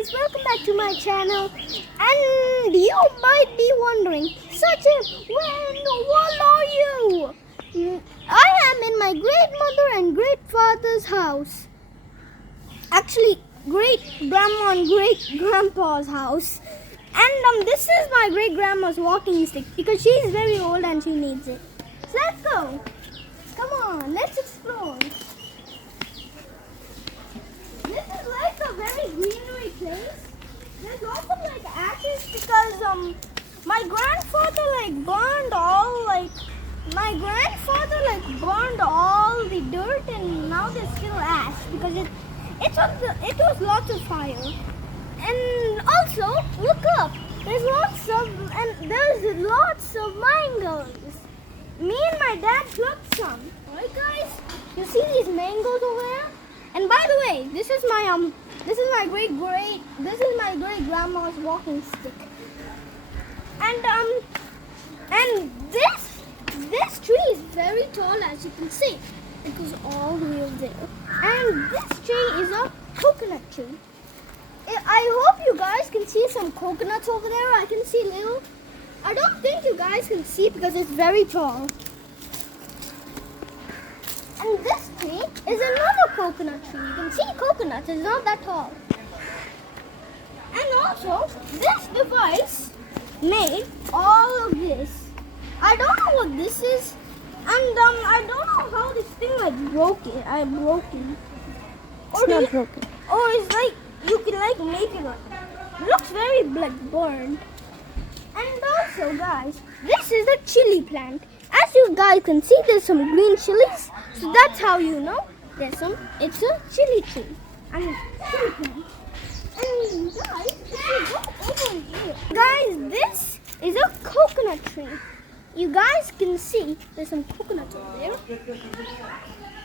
guys, welcome back to my channel. And you might be wondering, Sachiv, what are you? I am in my great mother and great father's house. Actually, great grandma and great grandpa's house. And this is my great grandma's walking stick because she is very old and she needs it. So let's go. Come on, let's explore. This is like a very greenery place. There's lots of like ashes because my grandfather burned all the dirt and now there's still ash because it was lots of fire. And also look up. There's lots of mangoes. Me and my dad plucked some. Alright guys, you see these mangoes over there? And by the way, this is my great grandma's walking stick. And this tree is very tall, as you can see. It goes all the way over there. And this tree is a coconut tree. I hope you guys can see some coconuts over there. I can see little. I don't think you guys can see because it's very tall. And this tree is another coconut tree. You can see coconuts. It's not that tall. And also, this device made all of this. I don't know what this is. And I don't know how this thing broken. It's not broken. Or it's like you can make it. It looks very burned. And also, guys, this is a chili plant. As you guys can see, there's some green chilies. So that's how you know it's a chili tree. I mean, chili plant. And guys, if you go over here, guys, this is a coconut tree. You guys can see there's some coconuts over there.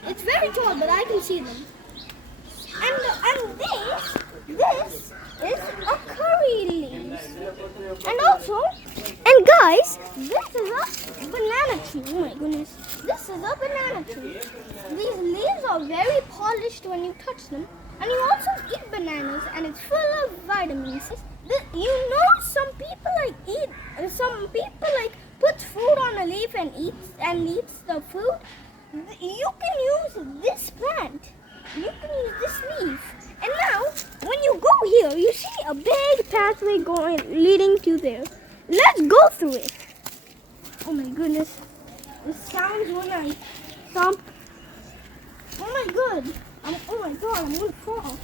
It's very tall, but I can see them. And this is a curry leaves. And also, and guys, this is a banana tree. Oh my goodness. This is a banana tree. These leaves are very polished when you touch them. And you also eat bananas and it's full of vitamins. You know some people put food on a leaf and eats the food. You can use this plant. You can use this leaf. And now, when you go here, you see a big pathway leading to there. Let's go through it. Oh my goodness. The sounds when I stomp. Oh my god, I'm going to fall.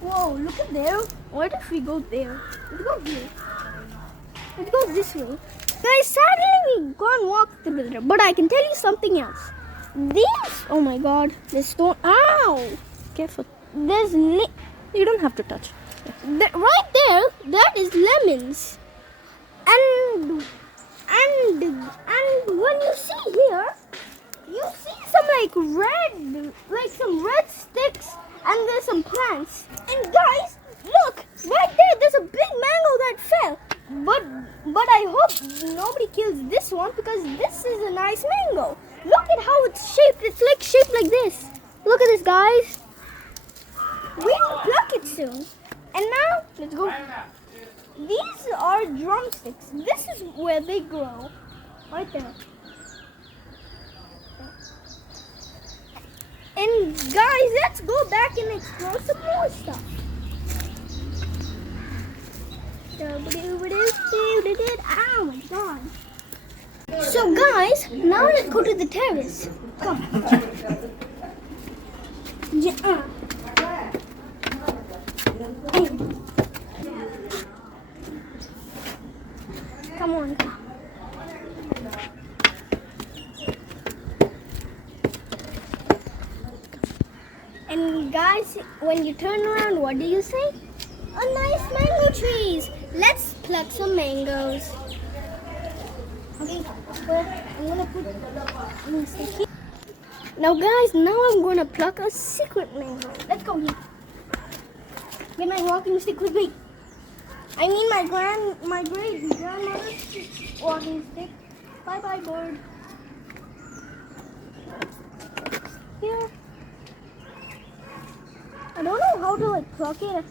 Whoa, look at there. What if we go there? Let's go here. Let's go this way. Guys, sadly we can't walk through there, but I can tell you something else. Oh my god, this stone, ow! Careful. You don't have to touch. Right there, that is lemons. And when you see here, you see some red sticks and there's some plants. And guys, look, right there's a big mango that fell. But I hope nobody kills this one because this is a nice mango. Look at how it's shaped. It's like shaped like this. Look at this, guys. We will pluck it soon. And now, let's go. These are drumsticks. This is where they grow. Right there. And guys, let's go back and explore some more stuff. Oh my god. So guys, now let's go to the terrace. Come. Come on. And guys, when you turn around, what do you say? A nice mango trees. Let's pluck some mangoes. Okay, I'm gonna put. Now guys, I'm gonna pluck a secret mango. Let's go here. Get my walking stick with me. I mean my great grandmother's walking stick. Bye bye bird. to like pluck it.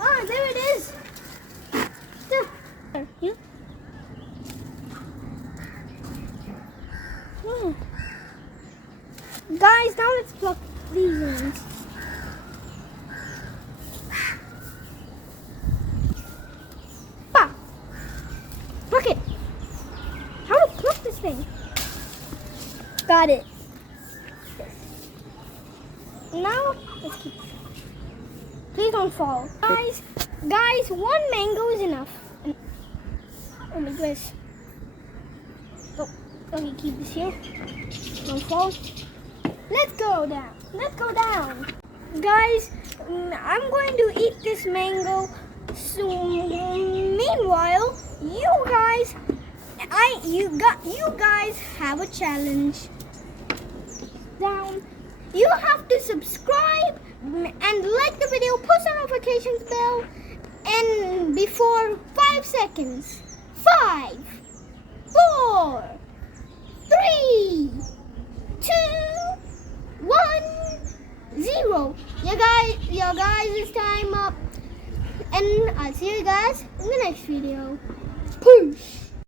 Ah, there it is. Here. Guys, now let's pluck these ones. Pa! Pluck it. How to pluck this thing? Got it. Now let's keep. Please don't fall, guys. One mango is enough. Oh my gosh. Oh, okay, keep this here. Don't fall. Let's go down. Let's go down. Guys, I'm going to eat this mango. So, meanwhile, you guys have a challenge. Down. You have to subscribe and like the video, push the notifications bell, and before 5 seconds. 5, 4, 3, 2, 1, 0. Yeah guys, it's time up. And I'll see you guys in the next video. Peace.